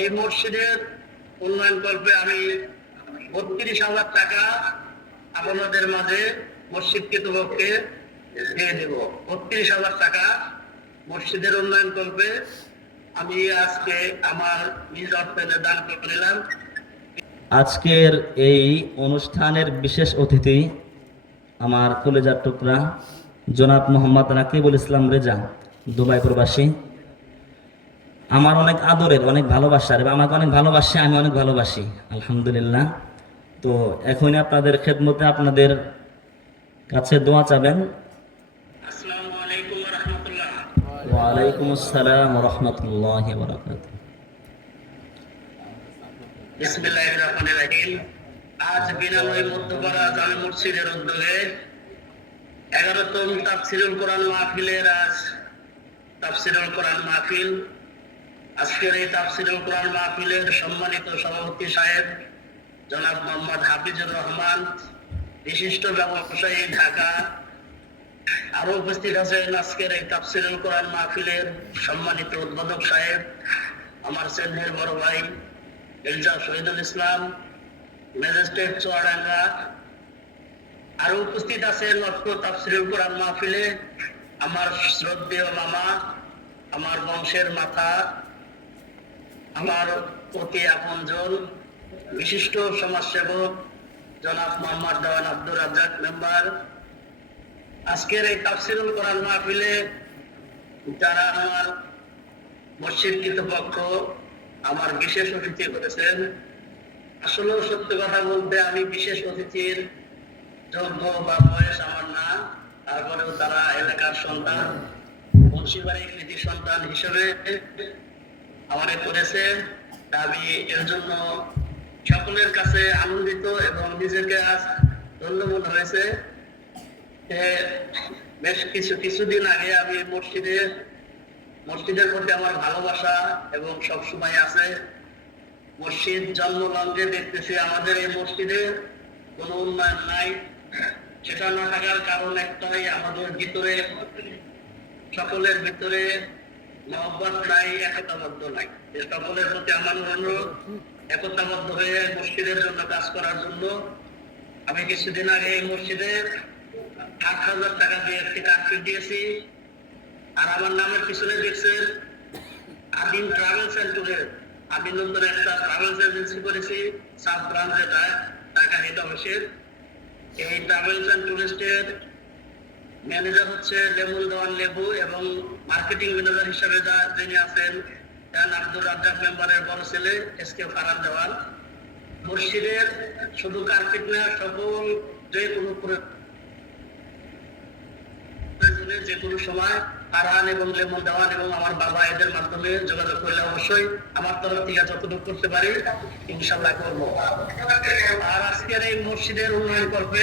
এই মসজিদের উন্নয়ন কল্পে আমি বত্রিশ হাজার টাকা আপনাদের মাঝে মসজিদ কর্তৃপক্ষকে দিয়ে দেব। বত্রিশ হাজার টাকা মসজিদের উন্নয়ন কল্পে আমি আজকে আমার নিজ অর্থে দান করে নিলাম। আজকের এই অনুষ্ঠানের বিশেষ অতিথি আমার কলেজার টুকরা জনাব মোহাম্মদ রাকিবুল ইসলাম রেজা, দুবাই প্রবাসী। আমার অনেক আদরের অনেক ভালোবাসার এবং আমাকে অনেক ভালোবাসে আমি অনেক ভালোবাসি আলহামদুলিল্লাহ। তো এখনই আপনাদের খেদমতে আপনাদের কাছে দোয়া চাবেন। ওয়ালাইকুম আসসালাম রহমতুল্লাহ বরকাত বিসমিল্লাহির রহমানির রহিম। আজ বিনাময় মধ্যপাড়া জামে মসজিদের উদ্যোগে এগারোতম তাফসিরুল কোরআন মাহফিলের আজ তাফসিরুল কোরআন মাহফিল আজকের এই তাফসিরুল কোরআন মাহফিলের সম্মানিত সভাপতি সাহেব জনাব মোহাম্মদ হাফিজুর রহমান, বিশিষ্ট ব্যবসায়ী ঢাকা। আরও উপস্থিত আছেন আজকের এই তাফসিরুল কোরআন মাহফিলের সম্মানিত উদ্বোধক সাহেব, আমার সেন্টের বড় ভাই ইলজা শহীদুল ইসলাম, ম্যাজিস্ট্রেট চুয়াডাঙ্গা। আরও উপস্থিত আছেন অর্থ তাফসিরুল কোরআন মাহফিলে আমার শ্রদ্ধেয় মামা, আমার বংশের মাথা আমার অতি আপনজন বিশিষ্ট সমাজসেবক জনাব মোহাম্মদ দেওয়ান আব্দুর রাজ্জাক মেম্বার। আজকের এই তাফসিরুল কোরআন মাহফিলে যারা আমার মসজিদ কর্তৃপক্ষ আমার বিশেষ অতিথি করেছেন আসলে সত্য কথা বলতে আমি বিশেষ অতিথির যোগ্য বা বয়স আমার না, তারপরেও তারা এলাকার সন্তান বংশীবাড়ি কৃতি সন্তান হিসেবে আমারে করেছে আমি এর জন্য সকলের কাছে আনন্দিত এবং নিজেকে আজ ধন্য মনে হয়েছে বেশ কিছু কিছুদিন আগে আমি মসজিদে, মসজিদের প্রতি আমার ভালোবাসা এবং সব সময় আছে। মসজিদ জন্মলগ্নে দেখতেছি আমাদের এই মসজিদে কোনো উন্নয়ন নাই। সেটা না থাকার কারণ একটাই, আমাদের ভিতরে, সকলের ভিতরে মহব্বত নাই একতাবদ্ধ নাই। সকলের প্রতি আমার অনুরোধ, একতাবদ্ধ হয়ে মসজিদের জন্য কাজ করার জন্য। আমি কিছুদিন আগে এই মসজিদে আট হাজার টাকা দিয়ে একটি কার্পেট দিয়েছি। আর আমার নামের পিছনে দেখছেন আদিম ট্রাভেলস এন্ড ট্যুরের আমি নতুন একটা ট্রাভেলস এজেন্সি করেছি, সাব ব্রাঞ্চ ঢাকা হেড অফিসের এই ট্রাভেলস এন্ড টুরিস্টের ম্যানেজার হচ্ছে লেবুল দেওয়ান লেবু এবং মার্কেটিং ম্যানেজার হিসেবে যা যিনি আছেন এন আব্দুর রাজ্জাক মেম্বারের বড় ছেলে, এস কে ফারান দেওয়ান। মসজিদের শুধু কার্পেট না, সকল যে কোনো যে কোনো সময় আরহান এবং লেমন দেওয়ান এবং আমার বাবা এদের মাধ্যমে যোগাযোগ করলে অবশ্যই আমার তরফ থেকে যতটুকু করতে পারি ইনশাল্লাহ করব। আর আজকের এই মসজিদের উন্নয়ন করবে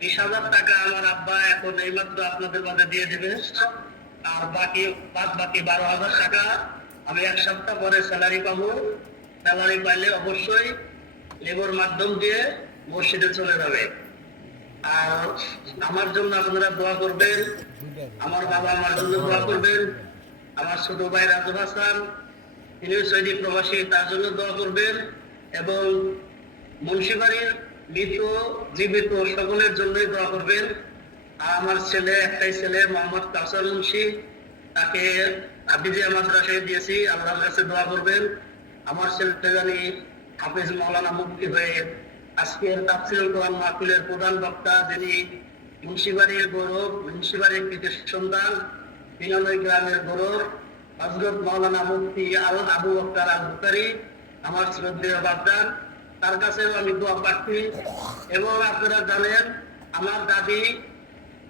বিশ হাজার টাকা আমার আব্বা এখন এইমাত্র আপনাদের মাঝে দিয়ে দেবে। আর বাকি, বাদ বাকি বারো হাজার টাকা আমি এক সপ্তাহ পরে স্যালারি পাবো। স্যালারি পাইলে অবশ্যই লেবর মাধ্যম দিয়ে মসজিদে চলে যাবে। আর আমার জন্য আপনারা দোয়া করবেন, আমার বাবা আমার জন্য দোয়া করবেন, আমার ছোট ভাই রাজু হাসান, তিনি সৈনিক প্রবাসী, তার জন্য দোয়া করবেন। এবং মুন্সিবাড়ির মৃত, জীবিত সকলের জন্যই দোয়া করবেন। আমার ছেলে, একটাই ছেলে, মোহাম্মদ কাউসার মুন্সি, তাকে দিয়েছি, আল্লাহর কাছে দোয়া করবেন। আমার জানি হাফিজ মৌলানা মুক্তি হয়ে আজকের তাফসিরুল কোরআন মাহফিলের প্রধান বক্তা, যিনি মুন্সিবাড়ির গৌরব মুন্সিবাড়ির কৃতির সন্তান বিনালয় গ্রামের গৌরব হজরত মৌলানা মুফতি আল আবু বক্তার আল আমার শ্রদ্ধেয় বাগদান। তার কাছেও আমি দোয়া প্রার্থী এবং আপনারা জানেন, আমার দাদি,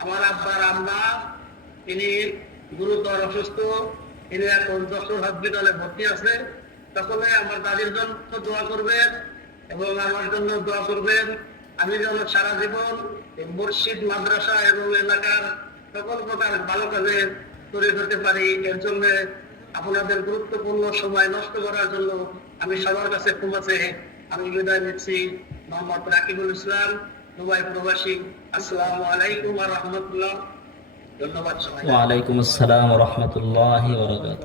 আমার আব্বার আম্মা, তিনি গুরুতর অসুস্থ, তিনি এখন যশোর হসপিটালে ভর্তি আছে। সকলে আমার দাদির জন্য দোয়া করবেন এবং আমার জন্য দোয়া করবেন। আমি যেন সারা জীবন মসজিদ, মাদ্রাসা এবং এলাকার সকল প্রকার ভালো কাজে তৈরি হতে পারি। এর জন্য আপনাদের গুরুত্বপূর্ণ সময় নষ্ট করার জন্য আমি সবার কাছে ক্ষমা চেয়ে আমি বিদায় নিচ্ছি মোহাম্মদ রাকিবুল ইসলাম, দুবাই প্রবাসী। আসসালামু আলাইকুম রহমতুল্লাহ। ধন্যবাদ সবাই ওয়ালাইকুম আসসালাম রহমতুল্লাহ বরকাত